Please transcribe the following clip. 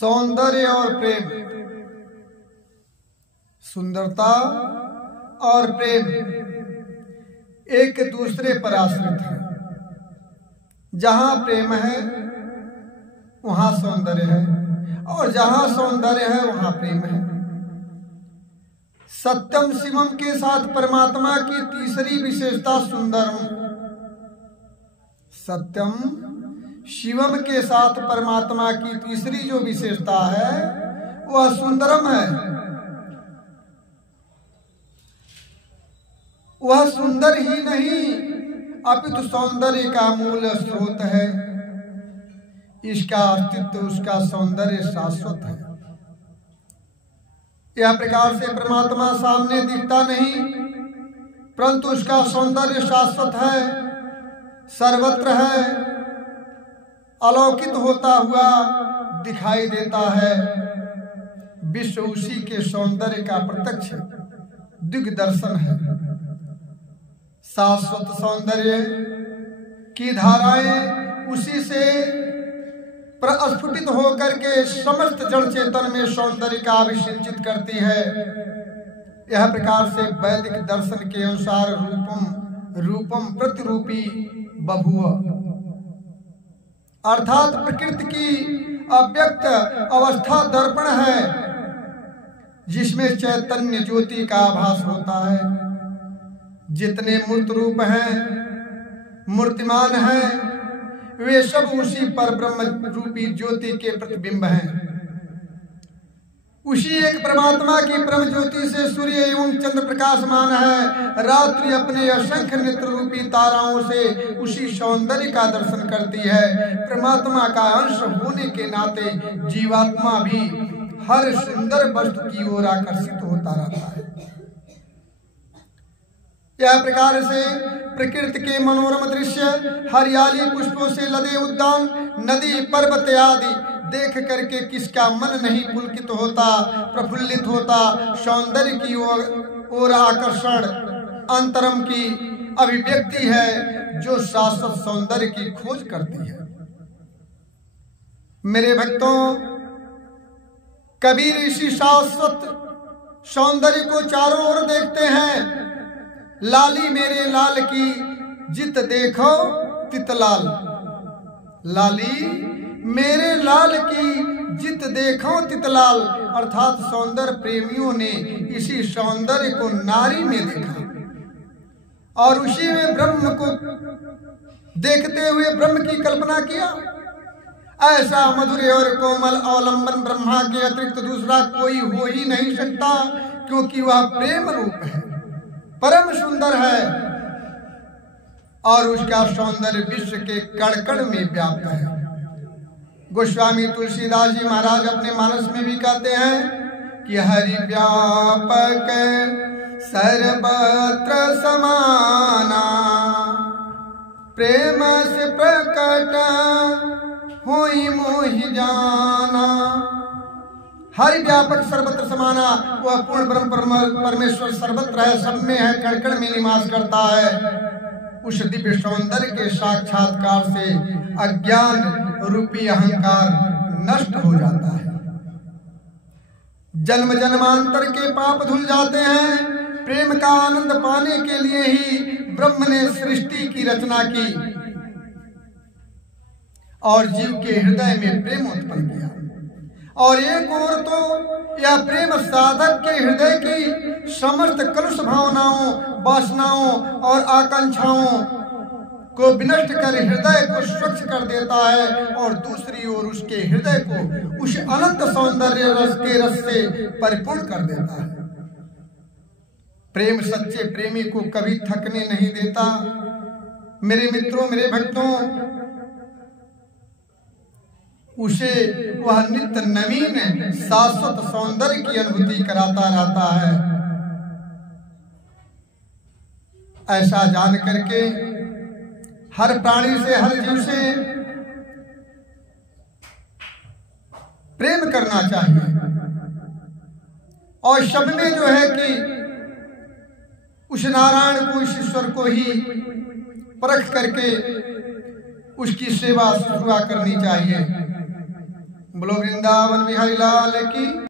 सौंदर्य और प्रेम, सुंदरता और प्रेम एक दूसरे पर आश्रित है। जहां प्रेम है वहां सौंदर्य है, और जहां सौंदर्य है वहां प्रेम है। सत्यम शिवम के साथ परमात्मा की तीसरी विशेषता सुंदरम। सत्यम शिवम के साथ परमात्मा की तीसरी जो विशेषता है वह सुंदरम है। वह सुंदर ही नहीं अपितु सौंदर्य का मूल स्रोत है। इसका अस्तित्व, उसका सौंदर्य शाश्वत है। यह प्रकार से परमात्मा सामने दिखता नहीं, परंतु उसका सौंदर्य शाश्वत है, सर्वत्र है, अलौकिक होता हुआ दिखाई देता है। विश्व उसी के सौंदर्य का प्रत्यक्ष दिग्दर्शन है। शाश्वत सौंदर्य की धाराएं उसी से प्रस्फुटित होकर के समस्त जड़ चेतन में सौंदर्य का अभिसिंचित करती है। यह प्रकार से वैदिक दर्शन के अनुसार रूपम प्रतिरूपी बभुव, अर्थात प्रकृति की अव्यक्त अवस्था दर्पण है, जिसमें चैतन्य ज्योति का आभास होता है। जितने मूर्त रूप हैं, मूर्तिमान हैं, वे सब उसी पर ब्रह्म रूपी ज्योति के प्रतिबिंब हैं। उसी एक परमात्मा की परम ज्योति से सूर्य एवं चंद्र प्रकाशमान है। रात्रि अपने असंख्य नेत्र रूपी ताराओं से उसी सौंदर्य का दर्शन करती है। परमात्मा का अंश होने के नाते जीवात्मा भी हर सुंदर वस्तु की ओर आकर्षित होता रहता है। यह प्रकार से प्रकृति के मनोरम दृश्य, हरियाली पुष्पों से लदे उद्यान, नदी पर्वत आदि देख करके किसका मन नहीं पुलकित होता, प्रफुल्लित होता। सौंदर्य की ओर आकर्षण अंतरम की अभिव्यक्ति है, जो शाश्वत सौंदर्य की खोज करती है। मेरे भक्तों, कबीर इसी शाश्वत सौंदर्य को चारों ओर देखते हैं। लाली मेरे लाल की जित देखो तितलाल। लाली मेरे लाल की जित देखो तितलाल, अर्थात सौंदर्य प्रेमियों ने इसी सौंदर्य को नारी में देखा और उसी में ब्रह्म को देखते हुए ब्रह्म की कल्पना किया। ऐसा मधुर और कोमल अवलंबन ब्रह्मा के अतिरिक्त दूसरा कोई हो ही नहीं सकता, क्योंकि वह प्रेम रूप है, परम सुंदर है, और उसका सौंदर्य विश्व के कण कण में व्याप्त है। गोस्वामी तुलसीदास जी महाराज अपने मानस में भी कहते हैं कि हरि व्यापक सर्वत्र समाना, प्रेम से प्रकट होई मोहि जाना। हरि व्यापक सर्वत्र समाना, वह पूर्ण ब्रह्म परमेश्वर सर्वत्र है, सब में है, कण कण में निवास करता है। उस दिव्य सौंदर्य के साक्षात्कार से अज्ञान रूपी अहंकार नष्ट हो जाता है। जन्म जन्मांतर के पाप धुल जाते हैं। प्रेम का आनंद पाने के लिए ही ब्रह्म ने सृष्टि की रचना की और जीव के हृदय में प्रेम उत्पन्न किया। और एक ओर तो यह प्रेम साधक के हृदय की समस्त कलुष भावनाओं, वासनाओं और आकांक्षाओं को विनष्ट कर हृदय को स्वच्छ कर देता है, और दूसरी ओर उसके हृदय को उस अनंत सौंदर्य रस के रस से परिपूर्ण कर देता है। प्रेम सच्चे प्रेमी को कभी थकने नहीं देता। मेरे मित्रों, मेरे भक्तों, उसे वह नित्य नवीन शाश्वत सौंदर्य की अनुभूति कराता रहता है। ऐसा जान करके हर प्राणी से, हर जीव से प्रेम करना चाहिए। और सब में जो है कि उस नारायण को, उस ईश्वर को ही परख करके उसकी सेवा शुरुआत करनी चाहिए। बोलो वृंदावन बिहारी लाल की।